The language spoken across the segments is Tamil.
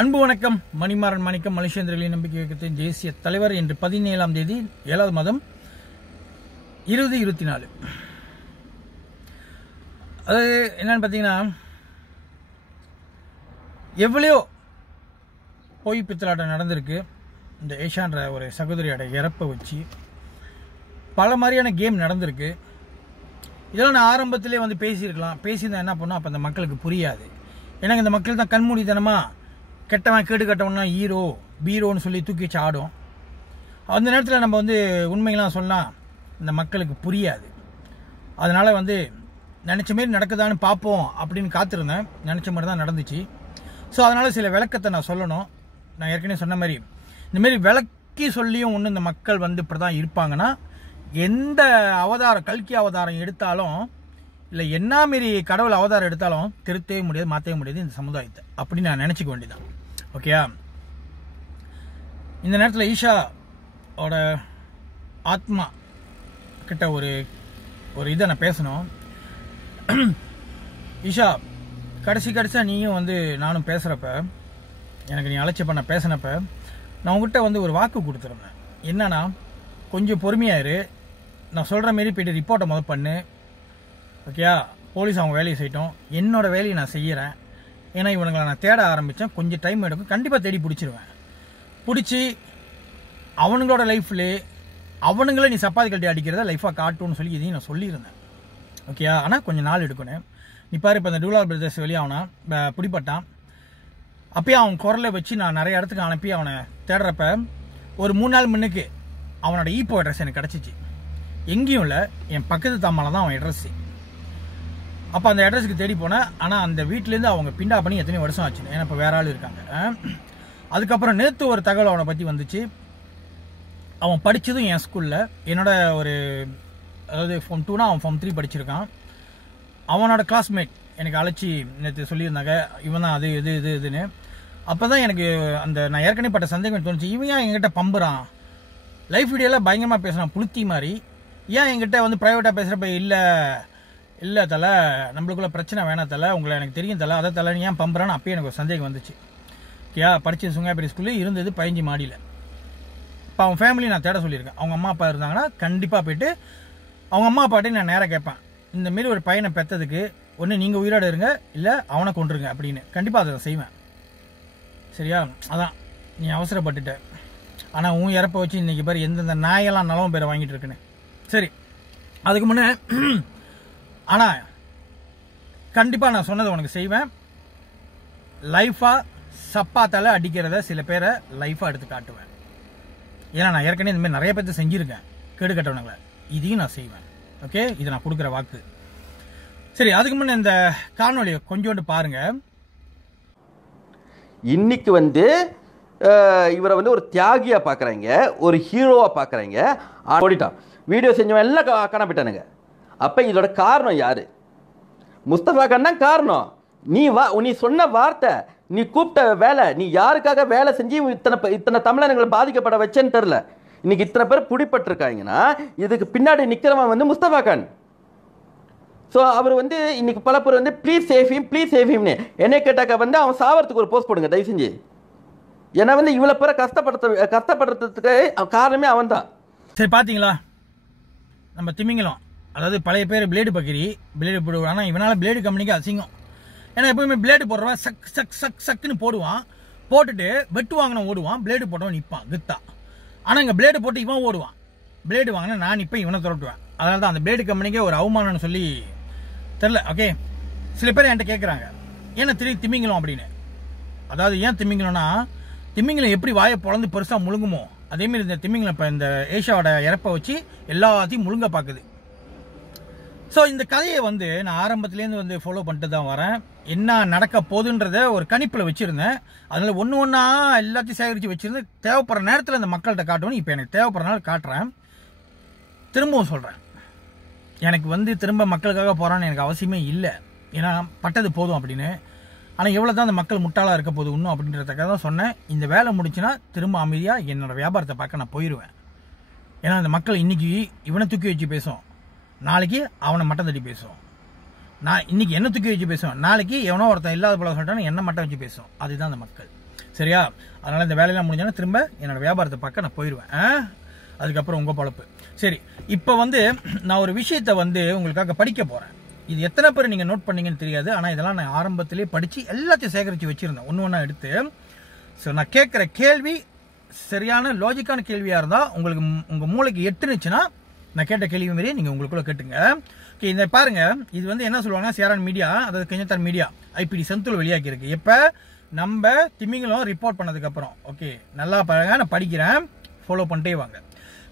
அன்பு வணக்கம். மணிமாறன் மாணிக்கம், மலேசியர்களின் நம்பிக்கை இயக்கத்தின் தேசிய தலைவர். இன்று 17ஆம் தேதி 7வது மாதம் 2024. அது என்னன்னு பார்த்தீங்கன்னா, எவ்வளோ பொய் பித்தலாட்டம் நடந்திருக்கு. இந்த ஏஷான்ற ஒரு சகோதரியோட இறப்பை வச்சு பல மாதிரியான கேம் நடந்திருக்கு. இதெல்லாம் நான் ஆரம்பத்திலே வந்து பேசியிருக்கலாம். பேசியிருந்தா என்ன பண்ணோம், அப்போ அந்த மக்களுக்கு புரியாது. ஏன்னா இந்த மக்கள் தான் கண்மூடித்தனமாக கெட்டவன் கேடு கட்டவனா ஹீரோ பீரோன்னு சொல்லி தூக்கி வச்சு ஆடும். அந்த நேரத்தில் நம்ம வந்து உண்மைகளாம் சொன்னால் இந்த மக்களுக்கு புரியாது. அதனால் வந்து நினச்ச மாரி நடக்குதான்னு பார்ப்போம் அப்படின்னு காத்திருந்தேன். நினச்ச மாதிரி தான் நடந்துச்சு. ஸோ அதனால் சில விளக்கத்தை நான் சொல்லணும். நான் ஏற்கனவே சொன்ன மாதிரி இந்தமாரி விளக்கி சொல்லியும் ஒன்று இந்த மக்கள் வந்து இப்படி தான் இருப்பாங்கன்னா, எந்த அவதாரம் கல்கி அவதாரம் எடுத்தாலும் இல்லை என்ன மாரி கடவுள் அவதாரம் எடுத்தாலும் திருத்தவே முடியாது, மாற்றவே முடியாது இந்த சமுதாயத்தை அப்படின்னு நான் நினச்சிக்க வேண்டியதான். ஓகேயா? இந்த நேரத்தில் ஈஷாவோட ஆத்மா கிட்ட ஒரு இதை நான் பேசணும். ஈஷா, கடைசியாக நீயும் வந்து நானும் பேசுகிறப்ப, எனக்கு நீ அழைச்சி பண்ண பேசினப்ப நான் உங்ககிட்ட வந்து ஒரு வாக்கு கொடுத்துருந்தேன். என்னன்னா, கொஞ்சம் பொறுமையாயிரு, நான் சொல்கிற மாரி போய்ட்டு ரிப்போர்ட்டை பண்ணு. ஓகேயா? போலீஸ் அவங்க வேலையை செய்யட்டும், என்னோட வேலையை நான் செய்கிறேன். ஏன்னா இவனுங்களை நான் தேட ஆரம்பித்தேன். கொஞ்சம் டைம் எடுக்கும், கண்டிப்பாக தேடி பிடிச்சிருவேன். பிடிச்சி அவனுங்களோட லைஃப்லே அவனுங்களே நீ சப்பாத்தி கட்டி அடிக்கிறத லைஃபாக காட்டுன்னு சொல்லி இதையும் நான் சொல்லியிருந்தேன். ஓகேயா? ஆனால் கொஞ்சம் நாள் எடுக்கணும். நீ பாரு, இப்போ இந்த டூலார் பிரதர்ஸ் வெளியே அவனை பிடிப்பட்டான். அப்பயே அவன் குரலை வச்சு நான் நிறைய இடத்துக்கு அனுப்பி அவனை தேடுறப்ப ஒரு 3 நாள் முன்னுக்கு அவனோட ஈப்போ அட்ரஸ் எனக்கு கிடச்சிச்சு. எங்கேயும் இல்லை, என் பக்கத்து தாமால தான் அவன் அட்ரஸ். அப்போ அந்த அட்ரஸுக்கு தேடி போனேன். ஆனால் அந்த வீட்டிலேருந்து அவங்க பிண்டா பண்ணி எத்தனையோ வருஷம் ஆச்சு. ஏன்னா இப்போ வேற ஆள் இருக்காங்க. அதுக்கப்புறம் நேற்று ஒரு தகவல் அவனை பற்றி வந்துச்சு. அவன் படித்ததும் என் ஸ்கூலில் என்னோட அதாவது ஃபார்ம் 2னா அவன் ஃபார்ம் 3 படிச்சிருக்கான். அவனோட கிளாஸ்மேட் எனக்கு அழைச்சி நேற்று சொல்லியிருந்தாங்க, இவன் தான் அது இதுன்னு. அப்போ தான் எனக்கு நான் ஏற்கனவே பட்ட சந்தேகம் தோணுச்சு. இவன் ஏன் என்கிட்ட பம்புறான், லைஃப் வீடியோவில் பயங்கரமாக பேசுகிறான் புளுத்தி மாதிரி, ஏன் என்கிட்ட வந்து ப்ரைவேட்டாக பேசுகிறப்ப இல்லை தலை, நம்மளுக்குள்ள பிரச்சனை வேணாம் தலை, உங்களை எனக்கு தெரியும் தலை, அதை தலை ஏன் பம்புறான்னு அப்பயே எனக்கு ஒரு சந்தேகம் வந்துச்சு. ஓகே? படித்தது சுங்காபேரி ஸ்கூலில் இருந்தது 15 மாடியில். இப்போ அவன் ஃபேமிலி நான் தேட சொல்லியிருக்கேன். அவங்க அம்மா அப்பா இருந்தாங்கன்னா கண்டிப்பாக போய்ட்டு அவங்க அம்மா அப்பாட்டையும் நான் நேராக கேட்பேன். இந்தமாரி ஒரு பையனை பெற்றதுக்கு ஒன்று நீங்கள் உயிரோடு இருங்க, இல்லை அவனை கொண்டுருங்க அப்படின்னு கண்டிப்பாக அதை செய்வேன். சரியா? அதான் நீ அவசரப்பட்டுட்ட. ஆனால் உன் இறப்பை வச்சு இன்றைக்கி பாரு எந்தெந்த நாயெல்லாம் நலவும் பேரை வாங்கிட்டு இருக்குன்னு. சரி, அதுக்கு முன்னே ஆனால் கண்டிப்பாக நான் சொன்னதை உனக்கு செய்வேன். லைஃபாக சப்பாத்தால் அடிக்கிறத சில பேரை லைஃபாக எடுத்து காட்டுவேன். ஏன்னா நான் ஏற்கனவே இந்தமாதிரி நிறைய பேர்த்து செஞ்சுருக்கேன் கேடு கட்டவனுங்களை. இதையும் நான் செய்வேன். ஓகே? இதை நான் கொடுக்குற வாக்கு. சரி, அதுக்கு முன்னே இந்த காணொலியை கொஞ்சோண்டு பாருங்க. இன்னைக்கு வந்து இவரை வந்து ஒரு தியாகியா பார்க்குறாங்க, ஒரு ஹீரோவா பார்க்குறாங்க. ஓடிட்டான், வீடியோ செஞ்சவன் எல்லாம் காணப்பட்டானுங்க. அப்போ இதோட காரணம் யாரு? முஸ்தபா கான் தான் காரணம். நீ சொன்ன வார்த்தை, நீ கூப்பிட்ட வேலை, நீ யாருக்காக வேலை செஞ்சு இத்தனை தமிழர்களை பாதிக்கப்பட வச்சேன்னு தெரில. இன்னைக்கு இத்தனை பேர் பிடிப்பட்டிருக்காங்கன்னா இதுக்கு பின்னாடி நிற்கிறவன் வந்து முஸ்தபா கான். ஸோ அவர் வந்து இன்னைக்கு பல பேர் வந்து ப்ளீஸ் சேஃபிம்னு என்னை கேட்டாக்க வந்து அவன் சாவறதுக்கு ஒரு போஸ்ட் போடுங்க தயவு செஞ்சு. ஏன்னா வந்து இவ்வளோ பேரை கஷ்டப்படுறதுக்கு காரணமே அவன் தான். சரி, பார்த்தீங்களா நம்ம திமிங்கலம், அதாவது பழைய பேர் பிளேடு பக்கிரி, பிளேடு போடுவான். ஆனால் இவனால் பிளேடு கம்பெனிக்கு அசிங்கம். ஏன்னா எப்பவுமே பிளேடு போடுறவன் சக்குன்னு போடுவான், போட்டுட்டு வெட்டு வாங்கின ஓடுவான், பிளேடு போட்டவன் நிற்பான் கித்தா. ஆனால் இங்கே பிளேடு போட்டு இவன் ஓடுவான், பிளேடு வாங்கினா நான் நிற்பேன், இவனை துரட்டுவேன். அதனால தான் அந்த பிளேடு கம்பெனிக்கே ஒரு அவமானம்னு சொல்லி தெரில. ஓகே? சில பேர் என்கிட்ட கேட்குறாங்க ஏன்னா திமிங்கலம் அப்படின்னு. அதாவது ஏன் திமிங்கலம்னா, திமிங்கலம் எப்படி வாயை பொழந்து பெருசாக முழுங்குமோ அதேமாரி இந்த திமிங்கலம் இப்போ இந்த ஏஷாவோட இறப்பை வச்சு எல்லாத்தையும் முழுங்க பார்க்குது. ஸோ இந்த கதையை வந்து நான் ஆரம்பத்துலேருந்து வந்து ஃபாலோ பண்ணிட்டு தான் வரேன். என்ன நடக்க போகுதுன்றத ஒரு கணிப்பில் வச்சுருந்தேன். அதில் ஒன்றா எல்லாத்தையும் சேகரித்து வச்சுருந்து தேவைப்படுற நேரத்தில் இந்த மக்கள்கிட்ட காட்டுவேன். இப்போ எனக்கு தேவைப்படுற நாள் காட்டுறேன். திரும்பவும் சொல்கிறேன், எனக்கு வந்து திரும்ப மக்களுக்காக போகிறான்னு எனக்கு அவசியமே இல்லை. ஏன்னா பட்டது போதும் அப்படின்னு. ஆனால் எவ்வளோ தான் அந்த மக்கள் முட்டாளாக இருக்க போகுது இன்னும் அப்படின்றதுக்காக தான் சொன்னேன். இந்த வேலை முடிச்சுன்னா திரும்ப அமைதியாக என்னோடய வியாபாரத்தை பார்க்க நான் போயிடுவேன். ஏன்னா அந்த மக்கள் இன்றைக்கி இவனை தூக்கி வச்சு பேசும், நாளைக்கு அவனை மட்டம் தட்டி பேசும். நான் இன்னைக்கு என்ன தூக்கி வச்சு பேசுவேன், நாளைக்கு எவனோ ஒருத்தன் இல்லாத போல சொல்லிட்டான்னு என்ன மட்டும் வச்சு பேசுவோம். அதுதான் அந்த மக்கள். சரியா? அதனால இந்த வேலையெல்லாம் முடிஞ்சோன்னா திரும்ப என்னோட வியாபாரத்தை பார்க்க நான் போயிடுவேன். அதுக்கப்புறம் உங்கள் பொழப்பு. சரி, இப்போ வந்து நான் ஒரு விஷயத்தை வந்து உங்களுக்காக படிக்க போகிறேன். இது எத்தனை பேர் நீங்கள் நோட் பண்ணீங்கன்னு தெரியாது. ஆனால் இதெல்லாம் நான் ஆரம்பத்திலே படித்து எல்லாத்தையும் சேகரித்து வச்சுருந்தேன், ஒன்று ஒன்றா எடுத்து. ஸோ நான் கேட்குற கேள்வி சரியான லாஜிக்கான கேள்வியாக இருந்தால் உங்களுக்கு உங்கள் மூளைக்கு எட்டுனுச்சுன்னா நான் கேட்ட கேள்வி மாதிரியே நீங்கள் உங்களுக்குள்ள கேட்டுங்க. ஓகே, இந்த பாருங்க, இது வந்து என்ன சொல்லுவாங்கன்னா சேரான் மீடியா, அதாவது கெஞ்சத்தான் மீடியா ஐபிடி செந்தூல் வெளியாக்கி இருக்கு. எப்போ நம்ம திமிங்கலம் ரிப்போர்ட் பண்ணதுக்கப்புறம். ஓகே, நல்லா பாருங்க, நான் படிக்கிறேன், ஃபாலோ பண்ணிட்டே வாங்க.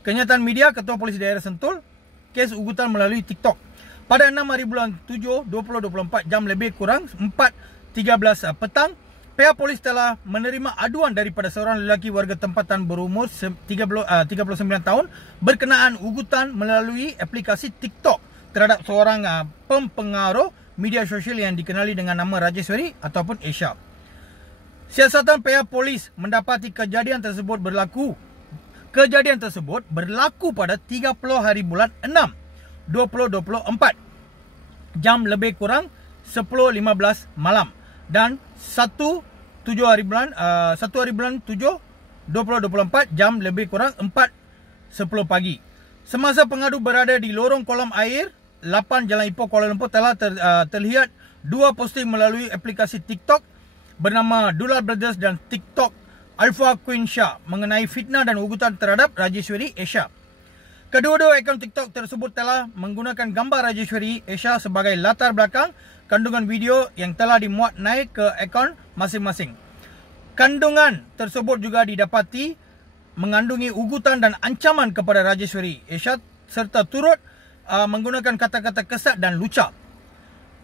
Kenyataan media, Ketua Polis Daerah Sentul, kes ugutan melalui TikTok. Pada 6 hari bulan 7, 2024 jam lebih kurang 4.13 petang, pihak polis telah menerima aduan daripada seorang lelaki warga tempatan berumur 39 tahun berkenaan ugutan melalui aplikasi TikTok terhadap seorang pempengaruh media sosial yang dikenali dengan nama Rajeswari ataupun Esha. Siasatan pihak polis mendapati kejadian tersebut berlaku pada 30 hari bulan 6 2024 jam lebih kurang 10.15 malam dan 1 hari bulan 7 2024 jam lebih kurang 4.10 pagi. Semasa pengadu berada di lorong kolam air 8 Jalan Ipoh Kuala Lumpur telah terlihat dua posting melalui aplikasi TikTok bernama Dulal Brothers dan TikTok Alpha Queen Shah mengenai fitnah dan ugutan terhadap Rajeswari Esha. Kedua-dua akaun TikTok tersebut telah menggunakan gambar Rajeswari Esha sebagai latar belakang kandungan video yang telah dimuat naik ke akaun masing-masing. Kandungan tersebut juga didapati mengandungi ugutan dan ancaman kepada Rajeswari Esha serta turut menggunakan kata-kata kesat dan lucah.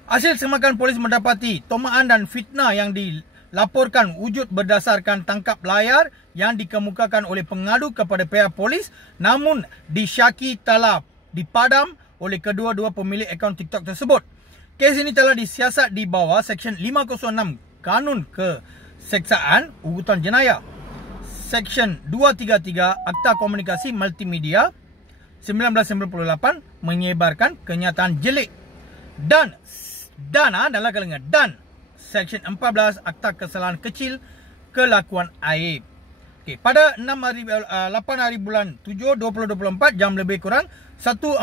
Hasil semakan polis mendapati tomaan dan fitnah yang dilaporkan wujud berdasarkan tangkap layar yang dikemukakan oleh pengadu kepada pihak polis, namun disyaki telah dipadam oleh kedua-dua pemilik akaun TikTok tersebut. Kes ini telah disiasat di bawah Seksyen 506 Kanun Keseksaan Ugutan Jenayah, Seksyen 233 Akta Komunikasi Multimedia 1998 menyebarkan kenyataan jelek dan Seksyen 14 Akta Kesalahan Kecil Kelakuan Aib. Okay, pada 8 hari bulan 7 2024 jam lebih kurang 1.45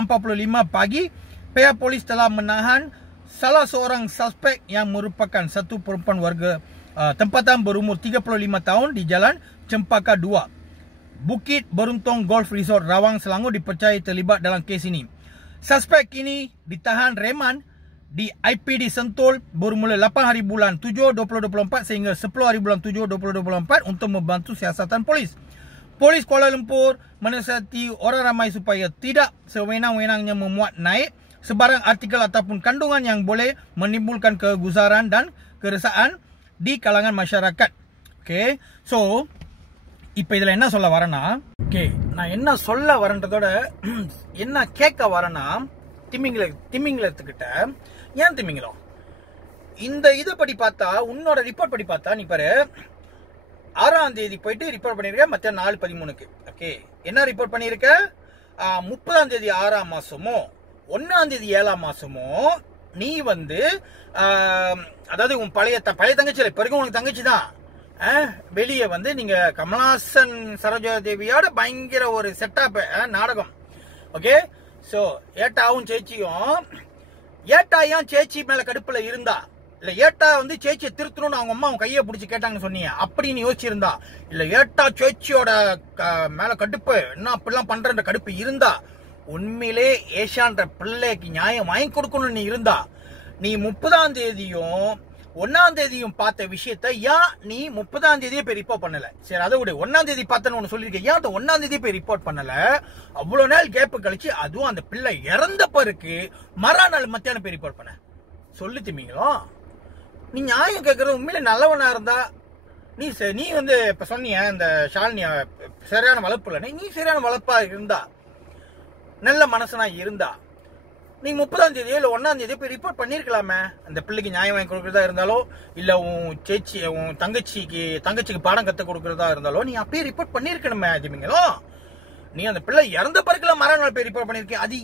pagi, pihak polis telah menahan salah seorang suspek yang merupakan satu perempuan warga tempatan berumur 35 tahun di Jalan Cempaka 2, Bukit Beruntung Golf Resort, Rawang, Selangor dipercayai terlibat dalam kes ini. Suspek ini ditahan reman di IPD Sentul bermula 8 hari bulan 7 2024 sehingga 10 hari bulan 7 2024 untuk membantu siasatan polis. Polis Kuala Lumpur menasihati orang ramai supaya tidak sewenang-wenangnya memuat naik sebarang artikel ataupun kandungan yang boleh menimbulkan kegusaran dan keresahan di kalangan masyarakat. Okay, so இப்போ இதில் என்ன சொல்ல வரேன்னா, நான் என்ன சொல்ல வரேன்றதோட என்ன கேட்க வரேன்னா, திமிங்கலத்துக்கிட்ட ஏன் திமிங்கலம் இந்த இதை படி பார்த்தா, உன்னோட ரிப்போர்ட் படி பார்த்தா, நீ பாரு 6ஆம் தேதி போயிட்டு ரிப்போர்ட் பண்ணிருக்க மத்தியானம் 4:13. ஓகே, என்ன ரிப்போர்ட் பண்ணிருக்க? 30ஆம் தேதி 6ஆம் மாசமோ 1ஆம் தேதி 7ஆம் மாசமோ நீ வந்து அதாவது உன் பழைய தங்கச்சி, இப்ப வரைக்கும் உனக்கு தங்கச்சி தான், வெளியே வந்து நீங்க கமலஹாசன் சரோஜா தேவியோட பயங்கர ஒரு செட்டப் நாடகம். ஓகே, சோ ஏட்டாவும் சேச்சியும், ஏட்டா ஏன் சேச்சி மேல கடுப்புல இருந்தா, இல்ல ஏட்டா வந்து சேச்சியை திருத்தணும்னு அவங்க அம்மா கையை பிடிச்சி கேட்டாங்கன்னு சொன்னீங்க, அப்படின்னு யோசிச்சிருந்தா, இல்ல ஏட்டா சேச்சியோட மேல கடுப்பு என்ன அப்படிலாம் பண்ற கடுப்பு இருந்தா, உண்மையிலே ஏஷான்ற பிள்ளைக்கு நியாயம் வாங்கி கொடுக்கணும்னு நீ இருந்தா, நீ 30ஆம் தேதியும் 1ஆம் தேதியும் பார்த்த விஷயத்த ஏன் நீ 30ஆம் தேதியே போய் ரிப்போர்ட் பண்ணல? சரி, அதை விட 1ஆம் தேதி பார்த்தேன்னு ஒன்று சொல்லியிருக்கேன், ஏன் அந்த 1ஆம் தேதியே போய் ரிப்போர்ட் பண்ணல? அவ்வளோ நாள் கேப் கழிச்சு, அதுவும் அந்த பிள்ளை இறந்த பிறகு மறுநாள் மத்தியானம் போய் ரிப்போர்ட் பண்ண சொல்லி திமிங்களோ? நீ நியாயம் கேட்கறது உண்மையில நல்லவனா இருந்தா, நீ வந்து இப்ப சொன்னிய இந்த ஷாலினி சரியான வளர்ப்பு இல்லை, நீ சரியான வளர்ப்பா இருந்தா, நல்ல மனசனா இருந்தா, நீ 30ஆம் தேதியோ இல்ல 1ஆம் தேதியோ போய் ரிப்போர்ட் பண்ணிருக்கலாமே. அந்த பிள்ளைக்கு நியாயம் வாங்கி கொடுக்கறதா இருந்தாலோ, இல்ல உன் தங்கச்சிக்கு பாடம் கத்து கொடுக்கறதா இருந்தாலோ, நீ அப்பயே ரிப்போர்ட் பண்ணிருக்கணுமே திமிங்களோ? நீ அந்த பிள்ளை இறந்த பிறகுல மறுநாள் போய் ரிப்போர்ட் பண்ணிருக்கேன், அது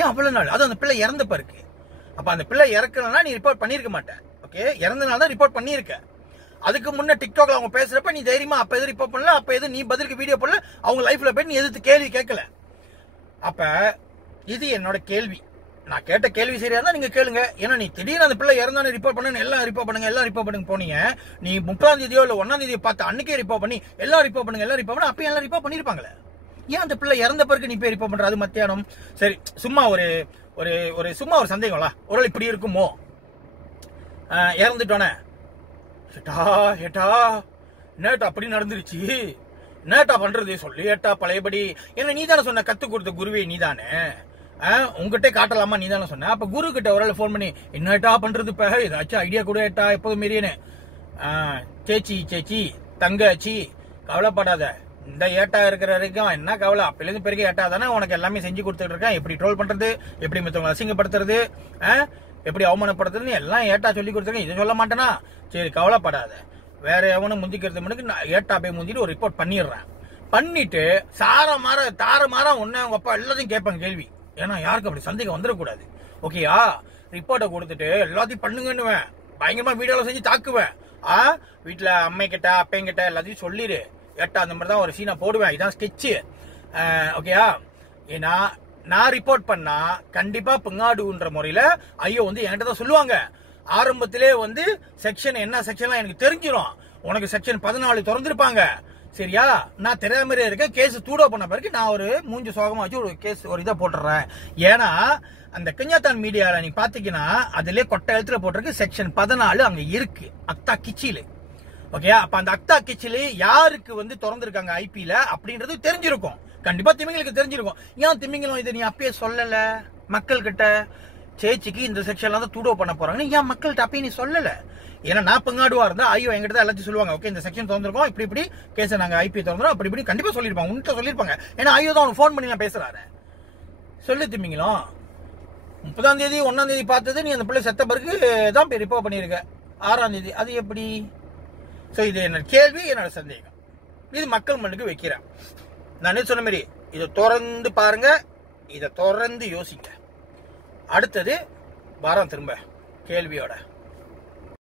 ஏன் அவ்வளவு நாள்? அது அந்த பிள்ளை இறந்த பிறகு. அப்ப அந்த பிள்ளை இறக்கலன்னா நீ ரிப்போர்ட் பண்ணிருக்க மாட்டேன். ஓகே, இறந்த நாள் தான் ரிப்போர்ட் பண்ணிருக்க. அதுக்கு முன்ன டிக்டாக்ல அவங்க பேசுறப்ப நீ தைரியமா அப்ப எது ரிப்போர்ட் பண்ணல, அப்ப எது நீ பதிலுக்கு வீடியோ பண்ணல, அவங்க லைஃப்ல போய் நீ எதிர்த்து கேள்வி கேட்கல. அப்ப இது என்னோட கேள்வி. நான் கேட்ட கேள்வி சரியா இருந்தா நீங்க கேளுங்க. ஏன்னா நீ திடீர்னு அந்த பிள்ளை இறந்தானே ரிப்போர்ட் பண்ணு, எல்லாம் ரிப்போர்ட் பண்ணுங்க போனீங்க. நீ 30ஆம் தேதியோ இல்ல 1ஆம் தேதியோ பார்த்து அன்னைக்கே ரிப்போர்ட் பண்ணி எல்லாம் ரிப்போர்ட் பண்ணுங்க அப்ப எல்லாம் ரிப்போர்ட் பண்ணிருப்பாங்களே. ஏன் அந்த பிள்ளை இறந்த பிறகு நீ போய் ரிப்போர்ட் பண்ற? அது மத்தியானம். சரி, சும்மா ஒரு சந்தேகம்ல, ஒரு இப்படி இருக்குமோ, இறந்துட்டோனே ஏட்டா நேட்டா அப்படி நடந்துருச்சு, நேட்டா பண்றது சொல்லி ஏட்டா பழையபடி என்ன நீ தானே சொன்ன, கத்து கொடுத்த குருவே நீ தானே, உங்ககிட்ட காட்டலாமா நீ தானே சொன்ன. அப்ப குரு கிட்ட ஒரு ஃபோன் பண்ணி என்னட்டா பண்றது, இப்ப ஏதாச்சும் ஐடியா கூட ஏட்டா எப்போதும் மீறியனு. சேச்சி தங்கச்சி கவலைப்படாத, இந்த ஏட்டா இருக்கிற வரைக்கும் என்ன கவலை, அப்பலேருந்து பெருக ஏட்டா தானே உனக்கு எல்லாமே செஞ்சு கொடுத்துட்டு இருக்கேன். எப்படி ட்ரோல் பண்றது, எப்படி மத்தவங்களை அசிங்கப்படுத்துறது, எப்படி அவமானப்படுத்துறது எல்லாம் ஏட்டா சொல்லி கொடுத்துருக்கேன். இதை சொல்ல மாட்டேனா? சரி கவலைப்படாத, வேற எவனும் முந்திக்கிறது முன்னுக்கு நான் ஏட்டா போய் முந்திட்டு ஒரு ரிப்போர்ட் பண்ணிடுறேன். பண்ணிட்டு தாரமாரா ஒன்னு அவங்க அப்பா எல்லாத்தையும் கேட்பாங்க கேள்வி. ஏன்னா யாருக்கும் அப்படி சந்தேகம் வந்துடக்கூடாது. ஓகேயா? ரிப்போர்ட்டை கொடுத்துட்டு எல்லாத்தையும் பண்ணுங்கன்னுவேன், பயங்கரமா வீடியோல செஞ்சு தாக்குவேன். வீட்டுல அம்மை கிட்ட அப்பையங்கிட்ட எல்லாத்தையும் சொல்லிடு, ஏட்டா அந்த மாதிரி தான் ஒரு சீனா போடுவேன், இதான் ஸ்கெட்சு. ஓகேயா? ஏன்னா நான் ரிப்போர்ட் பண்ணா கண்டிப்பா பிங்காடுன்ற முறையில ஐயோ வந்து என்கிட்ட தான் சொல்லுவாங்க. ஆரம்பத்திலே வந்து செக்ஷன் என்ன செக்ஷன்லாம் எனக்கு தெரிஞ்சிடும். உனக்கு செக்ஷன் 14 திறந்திருப்பாங்க. சரியா? நான் தெரியாம இருக்க கேஸ் தூடோ பண்ண பிறகு நான் ஒரு மூஞ்சு சோகமா வச்சு ஒரு கேஸ் ஒரு இதை போட்டுறேன். ஏன்னா அந்த கன்யாத்தான் மீடியால நீ பாத்தீங்கன்னா அதுலயே கொட்டை எழுத்துல போட்டிருக்கு செக்ஷன் 14 அங்க இருக்கு, அக்தா கிச்சில. ஓகே, அப்ப அந்த அக்தா கிச்சில யாருக்கு வந்து திறந்திருக்காங்க ஐபில அப்படின்றது தெரிஞ்சிருக்கும். கண்டிப்பா திமிங்களுக்கு தெரிஞ்சிருக்கும். ஏன் திமிங்களும் இதை நீ அப்பயே சொல்லல மக்கள் கிட்ட? சேச்சிக்கு இந்த செக்ஷன்ல தான் தூடோ பண்ண போறாங்க, ஏன் மக்கள்கிட்ட அப்பயே நீ சொல்லல? ஏன்னா நான் பங்காடுவா இருந்தா ஐயோ எங்கிட்ட தான் எல்லாத்தையும் சொல்லுவாங்க. ஓகே, இந்த செக்ஷன் திறந்திருக்கோம், இப்படி கேஸ் நாங்க ஐபி திறந்துரும், அப்படி இப்படி கண்டிப்பா சொல்லிருப்பாங்க, உன்கிட்ட சொல்லிருப்பாங்க. ஏன்னா ஐயோ தான் அவனுக்கு ஃபோன் பண்ணி நான் பேசுறாரு. சொல்லு திமிங்களும், 30ஆம் தேதி 1ஆம் தேதி பார்த்தது நீ அந்த பிள்ளை செத்த பிறகு தான் போய் ரிப்போர்ட் பண்ணிருக்க 6ஆம் தேதி, அது எப்படி? சோ இது என்னோட கேள்வி, என்னோட சந்தேகம். இது மக்கள் மண்ணுக்கு வைக்கிறேன். நான் சொன்ன மாதிரி இதை திறந்து பாருங்க, இதை திறந்து யோசிங்க. அடுத்தது வாரம் திரும்ப கேள்வியோட.